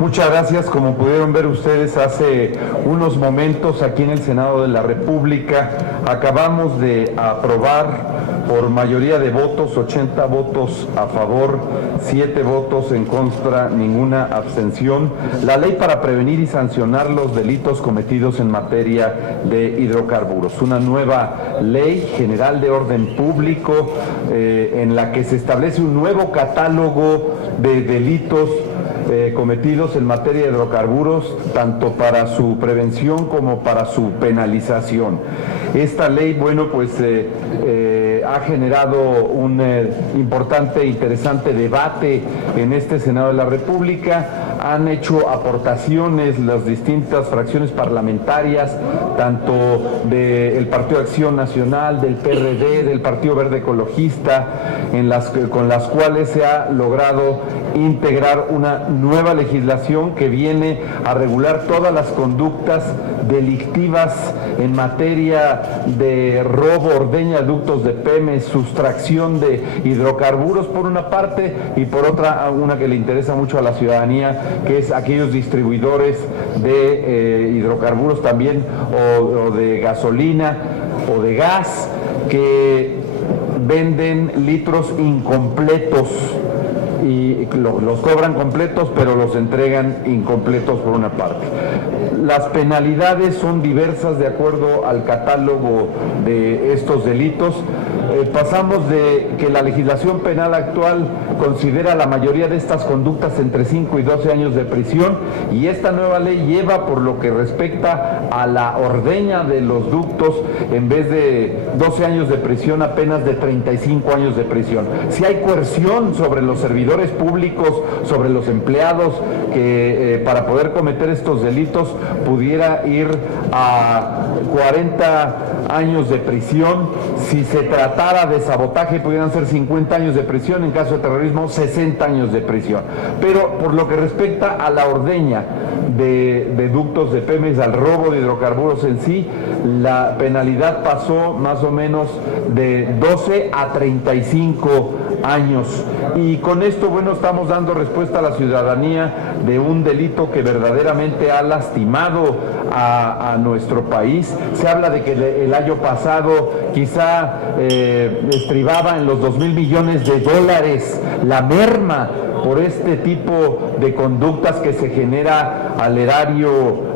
Muchas gracias. Como pudieron ver ustedes hace unos momentos aquí en el Senado de la República, acabamos de aprobar por mayoría de votos, 80 votos a favor, 7 votos en contra, ninguna abstención, la ley para prevenir y sancionar los delitos cometidos en materia de hidrocarburos. Una nueva ley general de orden público en la que se establece un nuevo catálogo de delitos cometidos en materia de hidrocarburos, tanto para su prevención como para su penalización. Esta ley, bueno, pues ha generado un importante e interesante debate en este Senado de la República. Han hecho aportaciones las distintas fracciones parlamentarias, tanto del Partido Acción Nacional, del PRD, del Partido Verde Ecologista, con las cuales se ha logrado integrar una nueva legislación que viene a regular todas las conductas delictivas en materia de robo, ordeña, ductos de Pemex, sustracción de hidrocarburos por una parte, y por otra una que le interesa mucho a la ciudadanía, que es aquellos distribuidores de hidrocarburos también, o de gasolina o de gas, que venden litros incompletos y los cobran completos, pero los entregan incompletos por una parte. Las penalidades son diversas de acuerdo al catálogo de estos delitos. Pasamos de que la legislación penal actual considera la mayoría de estas conductas entre 5 y 12 años de prisión, y esta nueva ley lleva, por lo que respecta a la ordeña de los ductos, en vez de 12 años de prisión, apenas de 35 años de prisión. Si hay coerción sobre los servidores públicos, sobre los empleados, que para poder cometer estos delitos pudiera ir a 40 años de prisión. Si se tratara de sabotaje, pudieran ser 50 años de prisión; en caso de terrorismo, 60 años de prisión. Pero por lo que respecta a la ordeña de ductos de Pemex, al robo de hidrocarburos en sí, la penalidad pasó más o menos de 12 a 35 años. Y con esto, bueno, estamos dando respuesta a la ciudadanía de un delito que verdaderamente ha lastimado a nuestro país. Se habla de que el año pasado quizá estribaba en los 2,000 millones de dólares la merma por este tipo de conductas que se genera al erario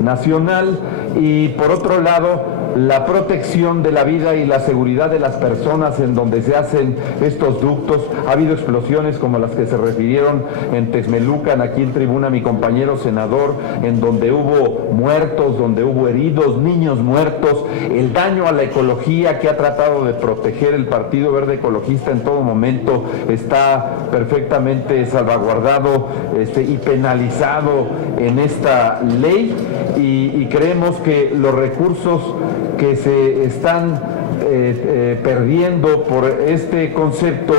nacional. Y por otro lado, la protección de la vida y la seguridad de las personas en donde se hacen estos ductos. Ha habido explosiones como las que se refirieron en Texmelucan, aquí en tribuna mi compañero senador, en donde hubo muertos, donde hubo heridos, niños muertos. El daño a la ecología que ha tratado de proteger el Partido Verde Ecologista en todo momento está perfectamente salvaguardado y penalizado en esta ley, y creemos que los recursos que se están perdiendo por este concepto,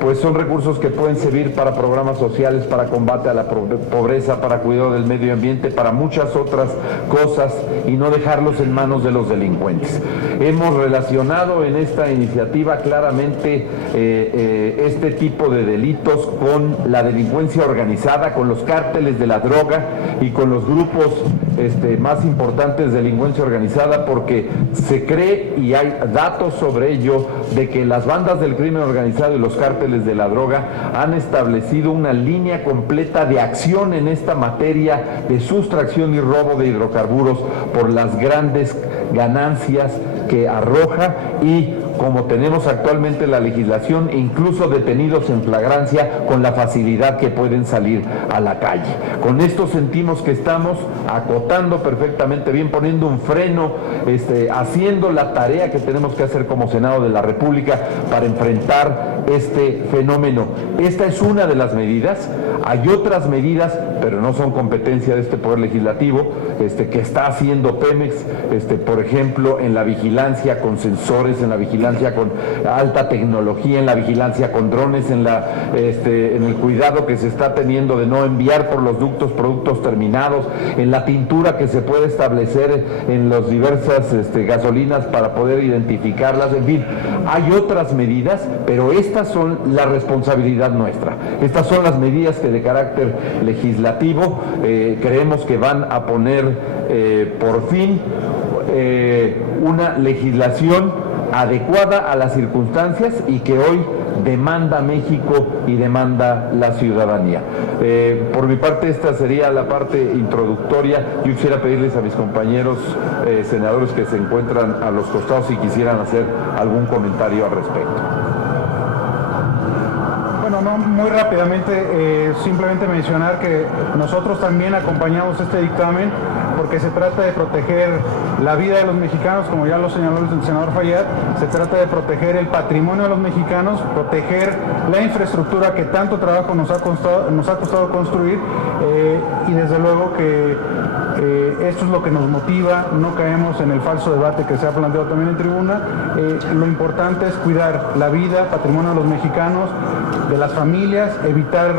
pues son recursos que pueden servir para programas sociales, para combate a la pobreza, para cuidado del medio ambiente, para muchas otras cosas, y no dejarlos en manos de los delincuentes. Hemos relacionado en esta iniciativa claramente este tipo de delitos con la delincuencia organizada, con los cárteles de la droga y con los grupos más importantes de delincuencia organizada, porque se cree, y hay datos sobre ello, de que las bandas del crimen organizado y los cárteles de la droga han establecido una línea completa de acción en esta materia de sustracción y robo de hidrocarburos por las grandes ganancias que arroja, y como tenemos actualmente la legislación, incluso detenidos en flagrancia con la facilidad que pueden salir a la calle. Con esto sentimos que estamos acotando perfectamente bien, poniendo un freno, haciendo la tarea que tenemos que hacer como Senado de la República para enfrentar este fenómeno. Esta es una de las medidas. Hay otras medidas, pero no son competencia de este Poder Legislativo, que está haciendo Pemex, por ejemplo, en la vigilancia con sensores, en la vigilancia vigilancia con alta tecnología, en la vigilancia con drones, en el cuidado que se está teniendo de no enviar por los ductos productos terminados, en la tintura que se puede establecer en las diversas gasolinas para poder identificarlas. En fin, hay otras medidas, pero estas son la responsabilidad nuestra. Estas son las medidas que de carácter legislativo creemos que van a poner por fin una legislación adecuada a las circunstancias y que hoy demanda México y demanda la ciudadanía. Por mi parte, esta sería la parte introductoria. Yo quisiera pedirles a mis compañeros senadores que se encuentran a los costados si quisieran hacer algún comentario al respecto. Bueno, no, muy rápidamente, simplemente mencionar que nosotros también acompañamos este dictamen porque se trata de proteger la vida de los mexicanos, como ya lo señaló el senador Fayad. Se trata de proteger el patrimonio de los mexicanos, proteger la infraestructura que tanto trabajo nos ha costado construir, y desde luego que esto es lo que nos motiva. No caemos en el falso debate que se ha planteado también en tribuna. Lo importante es cuidar la vida, patrimonio de los mexicanos, de las familias, evitar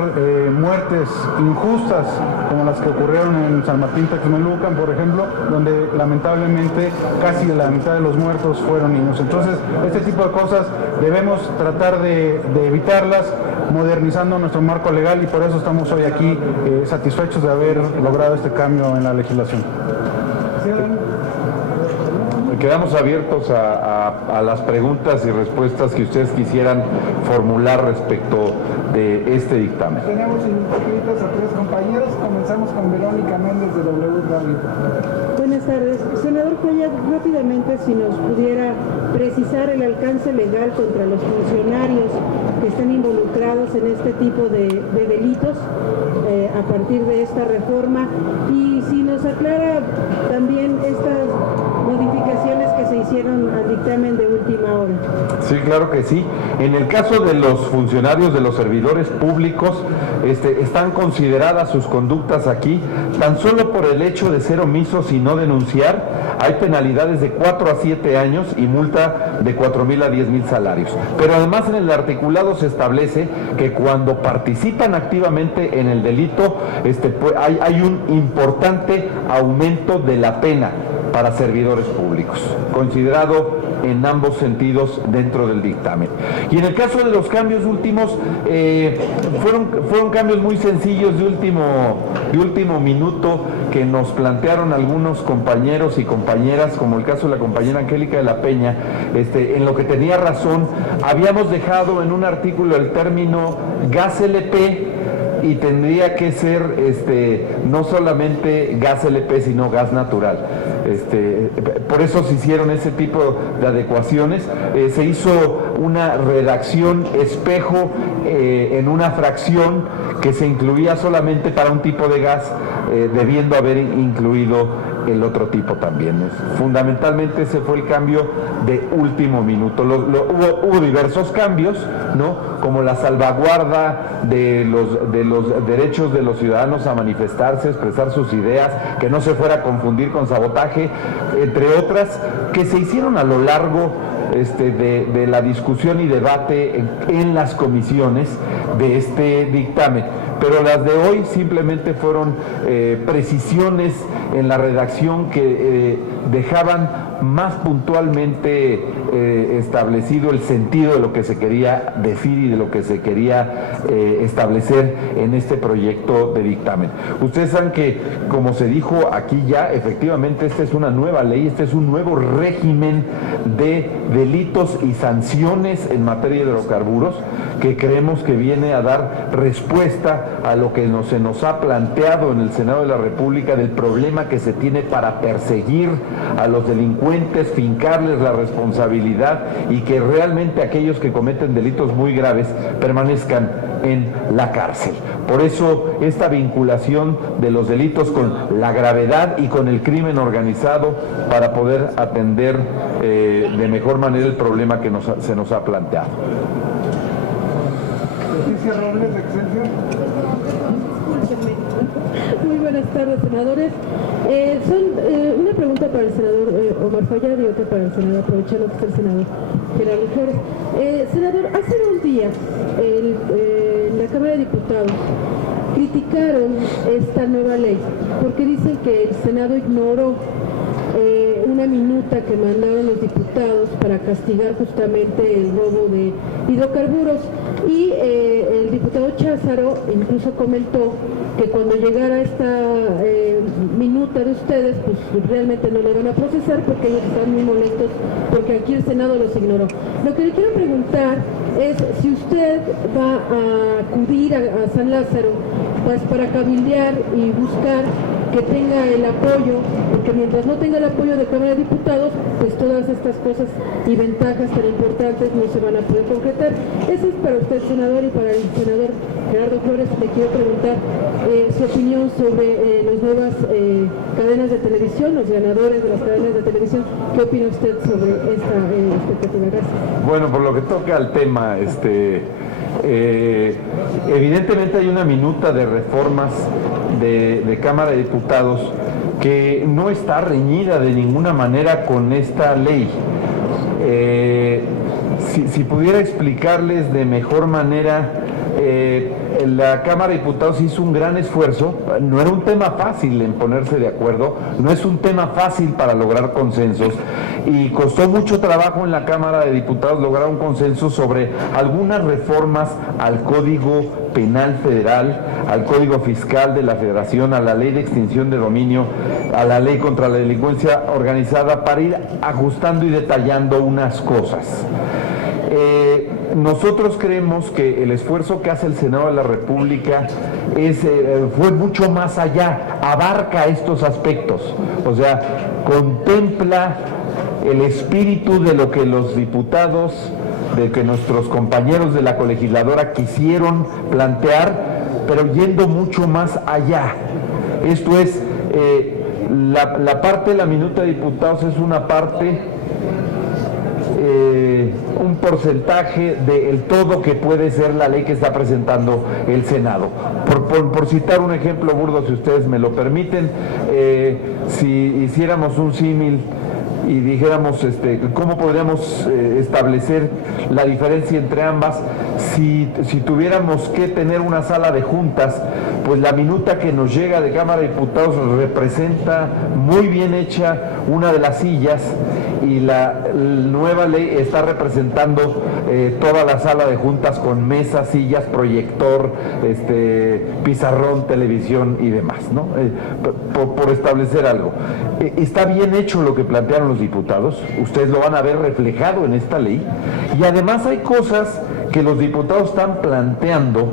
muertes injustas como las que ocurrieron en San Martín Texmelucan, por ejemplo, donde lamentablemente casi la mitad de los muertos fueron niños. Entonces, este tipo de cosas debemos tratar de evitarlas, modernizando nuestro marco legal, y por eso estamos hoy aquí satisfechos de haber logrado este cambio en la legislación. Quedamos abiertos a las preguntas y respuestas que ustedes quisieran formular respecto de este dictamen. Tenemos inscritas a 3 compañeros. Comenzamos con Verónica Méndez de W Radio. Buenas tardes. Senador Fayad, rápidamente, si nos pudiera precisar el alcance legal contra los funcionarios que están involucrados en este tipo de delitos a partir de esta reforma, y si nos aclara también estas modificaciones que se hicieron al dictamen de última hora. Sí, claro que sí. En el caso de los funcionarios, de los servidores públicos, están consideradas sus conductas aquí, tan solo por el hecho de ser omisos y no denunciar, hay penalidades de 4 a 7 años y multa de 4,000 a 10,000 salarios. Pero además en el articulado se establece que cuando participan activamente en el delito, hay un importante aumento de la pena para servidores públicos, considerado en ambos sentidos dentro del dictamen. Y en el caso de los cambios últimos, fueron cambios muy sencillos de último minuto que nos plantearon algunos compañeros y compañeras, como el caso de la compañera Angélica de la Peña, en lo que tenía razón. Habíamos dejado en un artículo el término gas LP, y tendría que ser no solamente gas LP, sino gas natural. Por eso se hicieron ese tipo de adecuaciones. Se hizo una redacción espejo en una fracción que se incluía solamente para un tipo de gas, debiendo haber incluido el otro tipo también. Fundamentalmente ese fue el cambio de último minuto. Hubo diversos cambios, ¿no? Como la salvaguarda de los derechos de los ciudadanos a manifestarse, expresar sus ideas, que no se fuera a confundir con sabotaje, entre otras, que se hicieron a lo largo de la discusión y debate en las comisiones de este dictamen. Pero las de hoy simplemente fueron precisiones en la redacción que dejaban más puntualmente establecido el sentido de lo que se quería decir y de lo que se quería establecer en este proyecto de dictamen. Ustedes saben que, como se dijo aquí ya, efectivamente esta es una nueva ley, este es un nuevo régimen de delitos y sanciones en materia de hidrocarburos, que creemos que viene a dar respuesta a lo que se nos ha planteado en el Senado de la República del problema que se tiene para perseguir a los delincuentes, fincarles la responsabilidad y que realmente aquellos que cometen delitos muy graves permanezcan en la cárcel. Por eso esta vinculación de los delitos con la gravedad y con el crimen organizado para poder atender de mejor manera el problema que se nos ha planteado. Leticia Robles, de Excelsior. Muy buenas tardes, senadores. Una pregunta para el senador Omar Fayad y otra para el senador, aprovechando que está el senador. Gerardo Flores. Senador, hace 2 días la Cámara de Diputados criticaron esta nueva ley porque dicen que el Senado ignoró una minuta que mandaron los diputados para castigar justamente el robo de hidrocarburos y el diputado Cházaro incluso comentó que cuando llegara esta minuta de ustedes, pues realmente no la van a procesar porque ellos están muy molestos porque aquí el Senado los ignoró. Lo que le quiero preguntar es si usted va a acudir a San Lázaro pues para cabildear y buscar que tenga el apoyo, porque mientras no tenga el apoyo de Cámara de Diputados, pues todas estas cosas y ventajas tan importantes no se van a poder concretar. Eso es para usted, senador, y para el senador Gerardo Flores le quiero preguntar su opinión sobre las nuevas cadenas de televisión, los ganadores de las cadenas de televisión. ¿Qué opina usted sobre esta expectativa? Gracias. Bueno, por lo que toca al tema, evidentemente hay una minuta de reformas de Cámara de Diputados que no está reñida de ninguna manera con esta ley. Si pudiera explicarles de mejor manera, la Cámara de Diputados hizo un gran esfuerzo. No era un tema fácil en ponerse de acuerdo, no es un tema fácil para lograr consensos y costó mucho trabajo en la Cámara de Diputados lograr un consenso sobre algunas reformas al Código Penal Federal, al Código Fiscal de la Federación, a la Ley de Extinción de Dominio, a la Ley contra la Delincuencia Organizada, para ir ajustando y detallando unas cosas. Nosotros creemos que el esfuerzo que hace el Senado de la República fue mucho más allá, abarca estos aspectos, o sea, contempla el espíritu de lo que los diputados, de que nuestros compañeros de la colegisladora quisieron plantear, pero yendo mucho más allá. Esto es, la parte de la minuta de diputados es una parte, un porcentaje del todo que puede ser la ley que está presentando el Senado. Por citar un ejemplo burdo, si ustedes me lo permiten, si hiciéramos un símil y dijéramos cómo podríamos establecer la diferencia entre ambas, si tuviéramos que tener una sala de juntas, pues la minuta que nos llega de Cámara de Diputados representa muy bien hecha una de las sillas y la nueva ley está representando toda la sala de juntas con mesas, sillas, proyector, pizarrón, televisión y demás, ¿no? Por establecer algo. Está bien hecho lo que plantearon los diputados, ustedes lo van a ver reflejado en esta ley, y además hay cosas que los diputados están planteando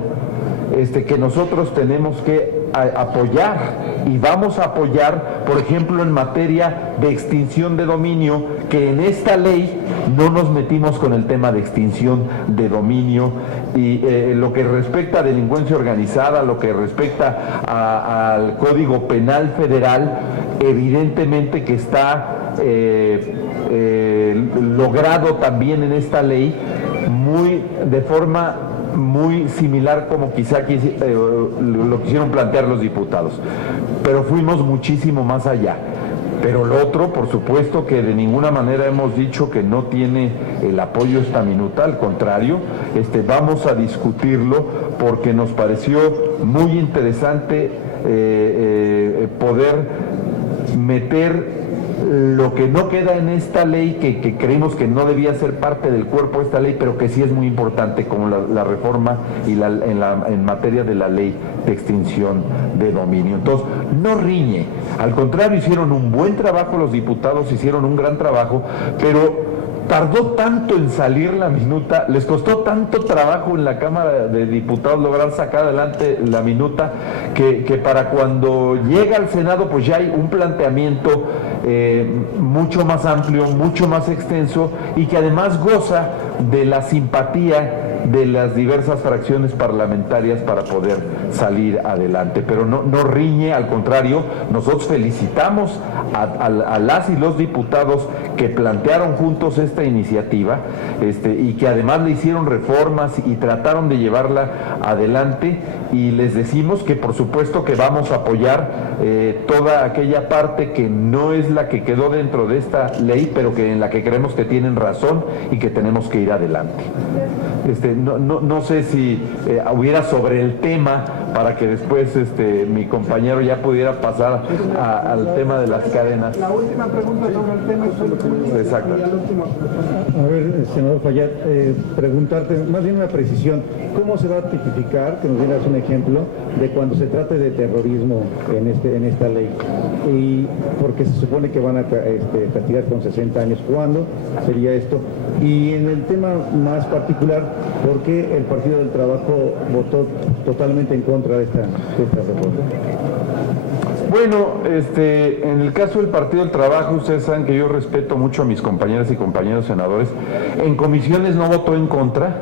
que nosotros tenemos que apoyar y vamos a apoyar, por ejemplo, en materia de extinción de dominio, que en esta ley no nos metimos con el tema de extinción de dominio, y lo que respecta a delincuencia organizada, lo que respecta al Código Penal Federal, evidentemente que está logrado también en esta ley de forma muy similar como quizá lo quisieron plantear los diputados, pero fuimos muchísimo más allá. Pero lo otro, por supuesto que de ninguna manera hemos dicho que no tiene el apoyo esta minuta, al contrario, vamos a discutirlo porque nos pareció muy interesante poder meter lo que no queda en esta ley, que creímos que no debía ser parte del cuerpo de esta ley, pero que sí es muy importante, como la reforma en materia de la ley de extinción de dominio. Entonces, no riñe, al contrario, hicieron un buen trabajo los diputados, hicieron un gran trabajo, pero tardó tanto en salir la minuta, les costó tanto trabajo en la Cámara de Diputados lograr sacar adelante la minuta, que para cuando llega al Senado pues ya hay un planteamiento mucho más amplio, mucho más extenso, y que además goza de la simpatía de las diversas fracciones parlamentarias para poder salir adelante. Pero no riñe, al contrario, nosotros felicitamos a las y los diputados que plantearon juntos esta iniciativa, y que además le hicieron reformas y trataron de llevarla adelante, y les decimos que por supuesto que vamos a apoyar toda aquella parte que no es la que quedó dentro de esta ley, pero que en la que creemos que tienen razón y que tenemos que ir adelante. No sé si hubiera sobre el tema para que después mi compañero ya pudiera pasar al tema de las cadenas. La última pregunta sobre el tema es exacto. A ver, senador Fayad, preguntarte, más bien una precisión, ¿cómo se va a tipificar, que nos dieras un ejemplo, de cuando se trate de terrorismo en esta ley? Y porque se supone que van a castigar con 60 años, ¿cuándo sería esto? Y en el tema más particular, ¿por qué el Partido del Trabajo votó totalmente en contra de esta reforma? Bueno, en el caso del Partido del Trabajo, ustedes saben que yo respeto mucho a mis compañeras y compañeros senadores. En comisiones no votó en contra.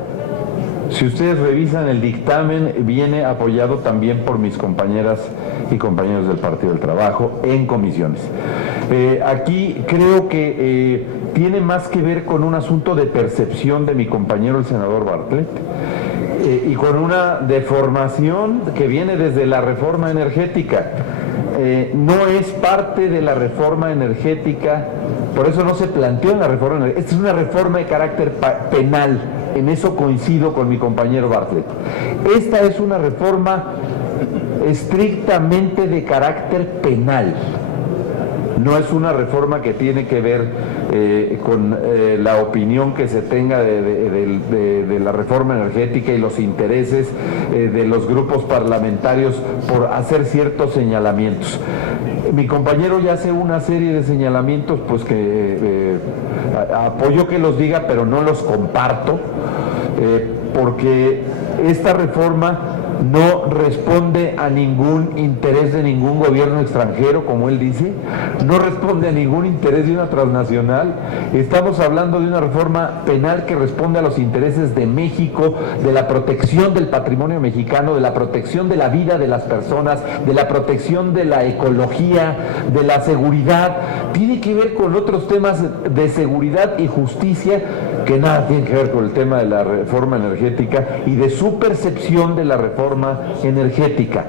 Si ustedes revisan el dictamen, viene apoyado también por mis compañeras y compañeros del Partido del Trabajo en comisiones. Aquí creo que tiene más que ver con un asunto de percepción de mi compañero el senador Bartlett y con una deformación que viene desde la reforma energética. No es parte de la reforma energética, por eso no se planteó en la reforma energética. Esta es una reforma de carácter penal, en eso coincido con mi compañero Bartlett. Esta es una reforma estrictamente de carácter penal. No es una reforma que tiene que ver con la opinión que se tenga de la reforma energética y los intereses de los grupos parlamentarios por hacer ciertos señalamientos. Mi compañero ya hace una serie de señalamientos, pues que apoyo que los diga, pero no los comparto, porque esta reforma no responde a ningún interés de ningún gobierno extranjero, como él dice, no responde a ningún interés de una transnacional. Estamos hablando de una reforma penal que responde a los intereses de México, de la protección del patrimonio mexicano, de la protección de la vida de las personas, de la protección de la ecología, de la seguridad. Tiene que ver con otros temas de seguridad y justicia que nada tienen que ver con el tema de la reforma energética y de su percepción de la reforma energética.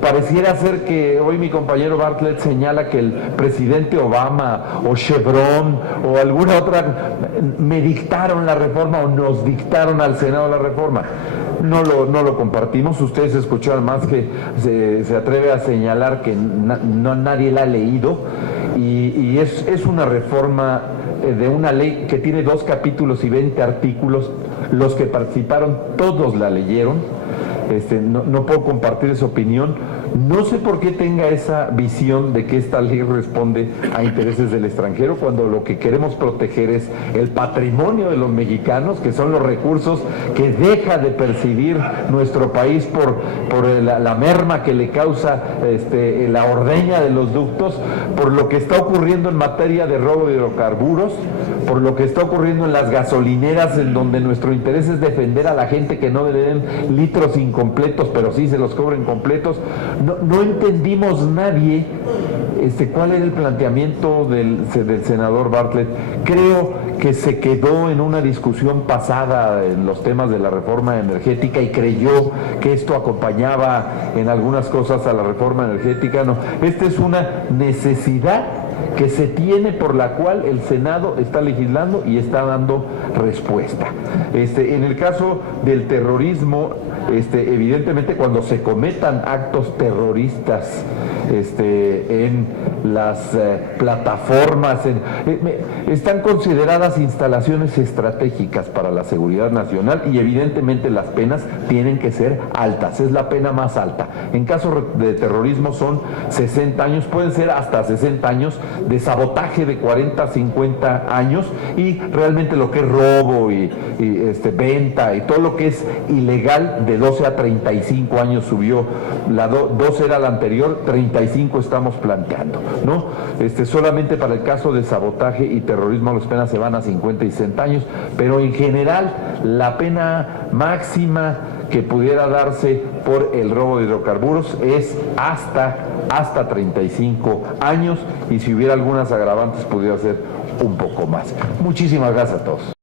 Pareciera ser que hoy mi compañero Bartlett señala que el presidente Obama o Chevron o alguna otra me dictaron la reforma o nos dictaron al Senado la reforma. No lo compartimos. Ustedes escucharon más que se atreve a señalar que nadie la ha leído y es una reforma de una ley que tiene 2 capítulos y 20 artículos. Los que participaron todos la leyeron. No puedo compartir esa opinión. No sé por qué tenga esa visión de que esta ley responde a intereses del extranjero, cuando lo que queremos proteger es el patrimonio de los mexicanos, que son los recursos que deja de percibir nuestro país por la merma que le causa la ordeña de los ductos, por lo que está ocurriendo en materia de robo de hidrocarburos, por lo que está ocurriendo en las gasolineras, en donde nuestro interés es defender a la gente que no le den litros incompletos, pero sí se los cobren completos. No entendimos nadie cuál era el planteamiento del senador Bartlett. Creo que se quedó en una discusión pasada en los temas de la reforma energética y creyó que esto acompañaba en algunas cosas a la reforma energética. No, esta es una necesidad que se tiene, por la cual el Senado está legislando y está dando respuesta. En el caso del terrorismo, evidentemente cuando se cometan actos terroristas en las plataformas, están consideradas instalaciones estratégicas para la seguridad nacional y evidentemente las penas tienen que ser altas, es la pena más alta. En caso de terrorismo son 60 años, pueden ser hasta 60 años, de sabotaje de 40 a 50 años y realmente lo que es robo y venta y todo lo que es ilegal de 12 a 35 años subió. La 12 era la anterior, 35 estamos planteando, ¿no? Solamente para el caso de sabotaje y terrorismo las penas se van a 50 y 60 años, pero en general la pena máxima que pudiera darse por el robo de hidrocarburos es hasta 35 años y si hubiera algunas agravantes pudiera ser un poco más. Muchísimas gracias a todos.